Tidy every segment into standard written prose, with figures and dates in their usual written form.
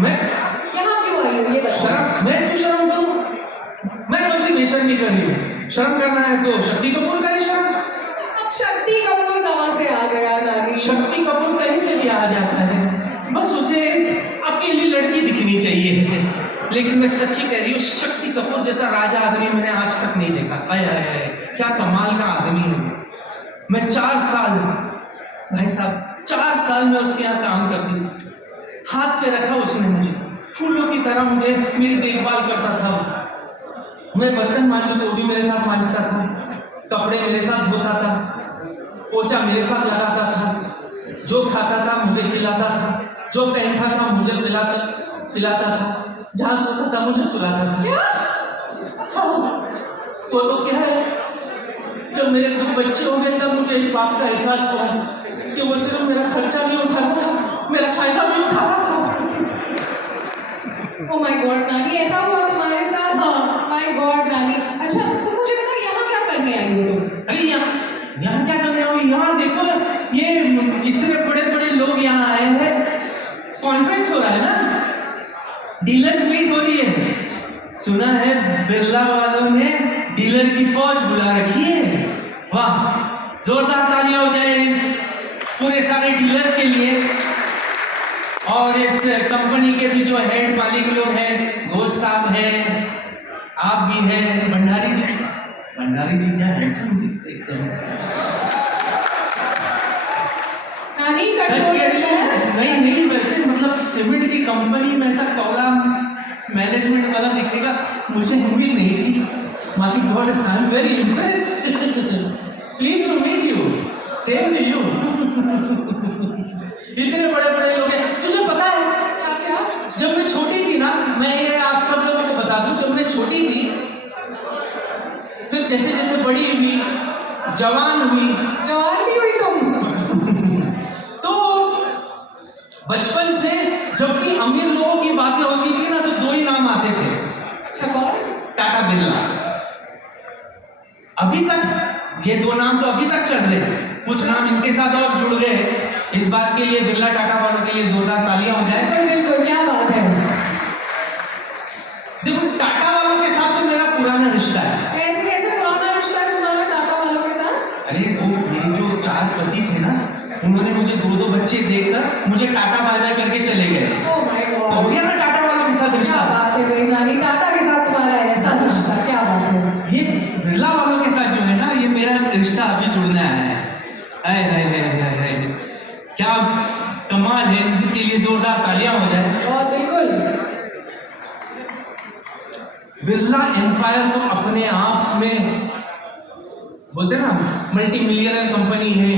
मैं यहाँ क्यों आई हो ये बताओ। शर्म, मैं क्यों शर्म करूं? मैं वैसे बेशर्मी कर रही हूँ। शर्म करना है तो शक्ति कपूर करे शर्म। अब शक्ति कपूर कहाँ से आ गया नानी? शक्ति कपूर कहीं से भी आ जाता है, बस उसे अकेली लड़की दिखनी चाहिए। लेकिन मैं सच्ची कह रही हूँ, शक्ति कपूर जैसा राजा आदमी मैंने आज तक नहीं देखा। आय आय आय, क्या कमाल का आदमी है। मैं 4 साल, भाई साहब 4 साल में उसके यहाँ काम करती थी। हाथ पे रखा उसने मुझे, फूलों की तरह मुझे मेरी देखभाल करता था। मैं बर्तन मांजू तो वो भी मेरे साथ मांजता था, कपड़े मेरे साथ धोता था, पोछा मेरे साथ लगाता था, जो खाता था मुझे खिलाता था, जो पहनता था मुझे खिलाता था, जहाँ सोता था मुझे सुलाता था। हाँ, तो क्या है, जब मेरे 2 बच्चे हो गए तब मुझे इस बात का एहसास हुआ कि वो सिर्फ मेरा खर्चा नहीं उठा रहा था, मेरा फायदा भी उठा रहा था। Oh my God नानी, ऐसा हुआ तुम्हारे साथ? हाँ। My God नानी। अच्छा तुम मुझे बताओ यहाँ क्या करने आई हो तुम? अरे यहाँ क्या कर रहे हो? यहाँ देखो, ये इतने बड़े बड़े लोग यहाँ आए हैं, कॉन्फ्रेंस हो रहा है ना, डीलर्स मीट हो रही है। सुना है बिरला वालों ने डीलर की फौज बुला रखी है। वाह, जोरदार तालियां हो जाए इस पूरे सारे डीलर्स के लिए। और इस कंपनी के भी जो हेड मालिक लोग हैं, घोष साहब हैं, आप भी हैं, भंडारी जी क्या हैंडसम दिखते एकदम। नानी सच कंट्रोल कह रही yourself। हूँ। नहीं वैसे मतलब सीमेंट की कंपनी में ऐसा कौला मैनेजमेंट वाला दिखने का मुझे उम्मीद नहीं थी। My God, I am very impressed. Please to meet you, same to you. इतने बड़े बड़े लोग हैं। तुझे पता है क्या क्या? जब मैं छोटी थी ना, मैं ये आप सब लोगों को बता दूं, जब मैं छोटी थी, फिर जैसे जैसे बड़ी हुई, जवान हुई, जवान भी हुई तुम? तो बचपन से जब भी अमीर लोगों की बातें होती थी ना, तो 2 ही नाम आते थे। अच्छा कौन? टाटा बिरला। अभी तक ये 2 नाम तो अभी तक चल रहे हैं, कुछ नाम इनके साथ और जुड़ गए। इस बात के लिए बिरला टाटा वालों के लिए जोरदार तालियां हो जाए। बिल्कुल बिल्कुल, क्या बात है। देखो, टाटा वालों के साथ तो मेरा पुराना रिश्ता है। कैसे कैसे पुराना रिश्ता है तुम्हारा टाटा वालों के साथ? अरे वो मेरे जो 4 पति थे ना, उन्होंने मुझे 2-2 बच्चे देकर मुझे टाटा बाय बाय करके चले गए। Oh my God। हो गया ना टाटा वालों के साथ क्या रिश्ता। बात है भाई नानी, टाटा के साथ तुम्हारा ऐसा रिश्ता, क्या बात है। ये बिरला वालों के साथ जो है ना, ये मेरा रिश्ता अभी जुड़ने आया है। हाय हाय हाय हाय हाय, क्या कमाल है। इनके लिए जोरदार तालियां हो जाए। बहुत बिल्कुल। बिरला एम्पायर तो अपने आप में बोलते ना मल्टी मिलियनर कंपनी है,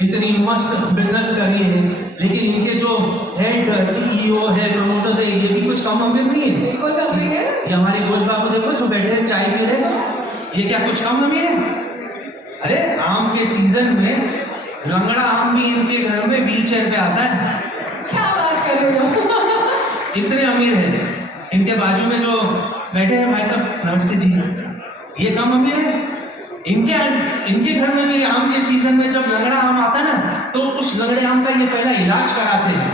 इतनी मस्त बिजनेस करी है, लेकिन इनके जो हेड सीईओ है, प्रमोटर्स है, ये भी कुछ कम अमीर नहीं है। बिल्कुल कम है। ये हमारे घोष बाबू देखो जो बैठे हैं चाय पी रहे, ये क्या कुछ कम अमीर है? अरे आम के सीजन में लंगड़ा आम भी इनके घर में व्हील चेयर पे आता है। क्या बात कर रहे हो? इतने अमीर हैं। इनके बाजू में जो बैठे हैं भाई साहब, नमस्ते जी, ये कम अमीर है? इनके घर में भी आम के सीजन में जब लंगड़ा आम आता है ना, तो उस लंगड़े आम का ये पहला इलाज कराते हैं।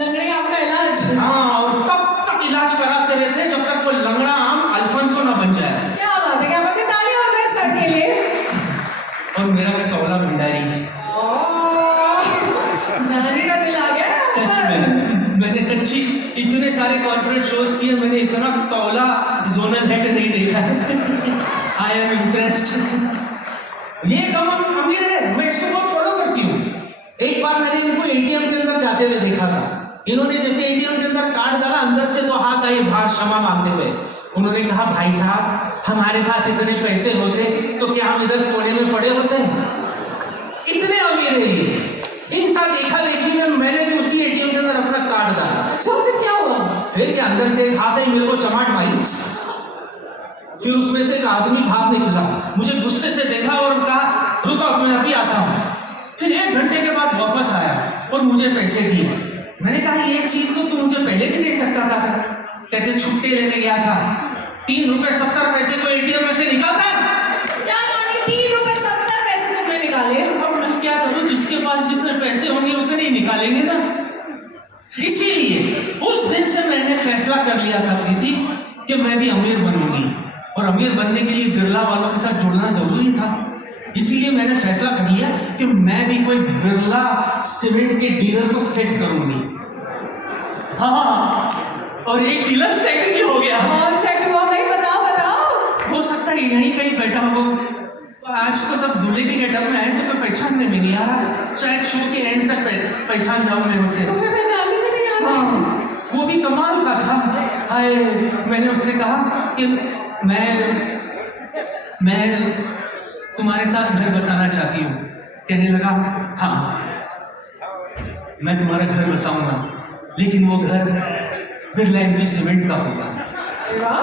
लंगड़े आम का इलाज? हाँ, और तब तक इलाज कराते रहते हैं जब तक वो लंगड़ा आम अल्फांसो ना बन जाए। क्या बात है, क्या बात है, तालियां हो जाए सर के लिए। और मेरा कौला भंडारी, नानी का दिल आ गया। सच में मैंने सच्ची इतने सारे कॉर्पोरेट शोज किए, मैंने इतना कौला जोनल हेड नहीं देखा है। I am impressed. ये कम अमीर है, मैं इसको बहुत फॉलो करती हूँ। एक बार मैंने इनको एटीएम के अंदर जाते हुए देखा था। इन्होंने जैसे एटीएम के अंदर कार्ड डाला, अंदर से तो हाथ आए बाहर क्षमा मांगते हुए। उन्होंने कहा, भाई साहब हमारे पास इतने पैसे होते तो क्या हम इधर कोने में पड़े होते? इतने अमीर है ये। इनका देखा देखी में मैंने भी उसी एटीएम के अंदर अपना कार्ड डाला। अच्छा फिर क्या हुआ? फिर क्या, अंदर से एक हाथ आई, मेरे को चमाट मारी। फिर उसमें से एक आदमी बाहर निकला, मुझे गुस्से से देखा और कहा, रुको मैं अभी आता हूँ। फिर 1 घंटे के बाद वापस आया और मुझे पैसे दिए। मैंने कहा, ये चीज तो तू मुझे पहले भी दे सकता था। कहते छुट्टी लेने गया था, 3 रुपए 70 पैसे को एटीएम में से निकालता है। क्या नानी, 3 रुपए 70 पैसे तुमने निकाले? अब मैं क्या करूं, जिसके पास जितने पैसे होंगे उतने ही निकालेंगे ना। इसीलिए उस दिन फैसला कर लिया था प्रीति कि मैं भी अमीर बनूंगी, और अमीर बनने के लिए बिरला वालों के साथ जुड़ना जरूरी था। इसीलिए मैंने फैसला कर लिया कि मैं भी कोई बिरला सीमेंट के डीलर को सेट करूंगी। हाँ, और एक डीलर सेट भी हो गया। कौन सेट हुआ भाई, बताओ बताओ। हो सकता है यहीं कहीं बैठा हो। आज तो सब दूल्हे के गेटअप में आए तो कोई पहचानने में नहीं आ रहा। शायद शो के एंड तक पहचान जाऊं मैं उसे। तुम्हें पहचानने में नहीं आ रहा? हाँ, वो भी कमाल का था। हाय, मैंने उससे कहा कि मैं तुम्हारे साथ घर बसाना चाहती हूँ। कहने लगा हाँ, मैं तुम्हारा घर बसाऊंगा, लेकिन वो घर बिरला एमपी सीमेंट का होगा। अरे वाह।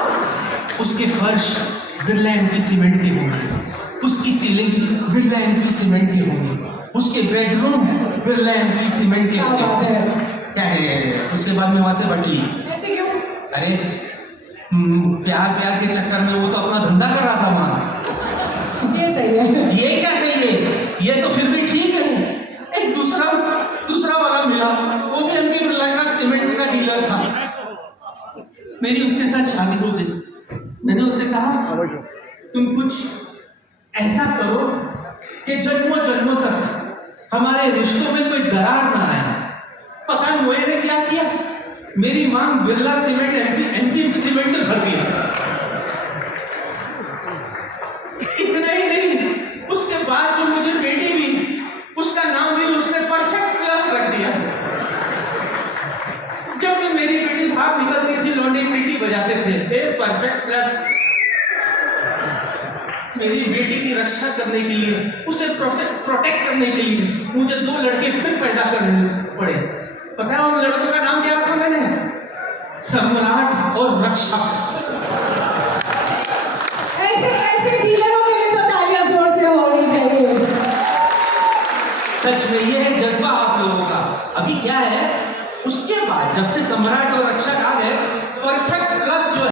उसके फर्श बिरला एमपी सीमेंट के होंगे, उसकी सीलिंग बिरला एमपी सीमेंट के होंगे, उसके बेडरूम बिरला एमपी सीमेंट के क्या बात होंगे। है। क्या है? उसके बाद में वहां से बट ली। ऐसे क्यों? अरे प्यार प्यार के चक्कर में वो तो अपना धंधा कर रहा था वहां। ये सही है। ये क्या सही है? ये तो फिर भी ठीक है। एक दूसरा वाला मिला, वो भी एमपी बिरला का सीमेंट का डीलर था। मेरी उसके साथ शादी हो गई। मैंने उससे कहा तुम कुछ ऐसा करो कि जन्मों जन्मों तक हमारे रिश्तों में कोई दरार ना आए। पता है मोए ने क्या किया? मेरी मांग बिरला सीमेंट एमपी सीमेंट से भर दिया। इतना ही नहीं, उसके बाद जो मुझे बेटी हुई उसका नाम भी उसने परफेक्ट प्लस रख दिया। जब भी मेरी बेटी बाहर निकलती थी, लौंडे सीटी बजाते थे, ए परफेक्ट प्लस। मेरी बेटी की रक्षा करने के लिए, उसे प्रोटेक्ट करने के लिए मुझे 2 लड़के फिर पैदा करने पड़े। पता है उन लड़कों का नाम क्या रखा मैंने? सम्राट और रक्षक। ऐसे डीलरों के लिए तो तालियां जोर से होनी चाहिए। सच में ये है जज्बा आप लोगों का। अभी क्या है, उसके बाद जब से सम्राट और रक्षक आ गए, परफेक्ट प्लस जो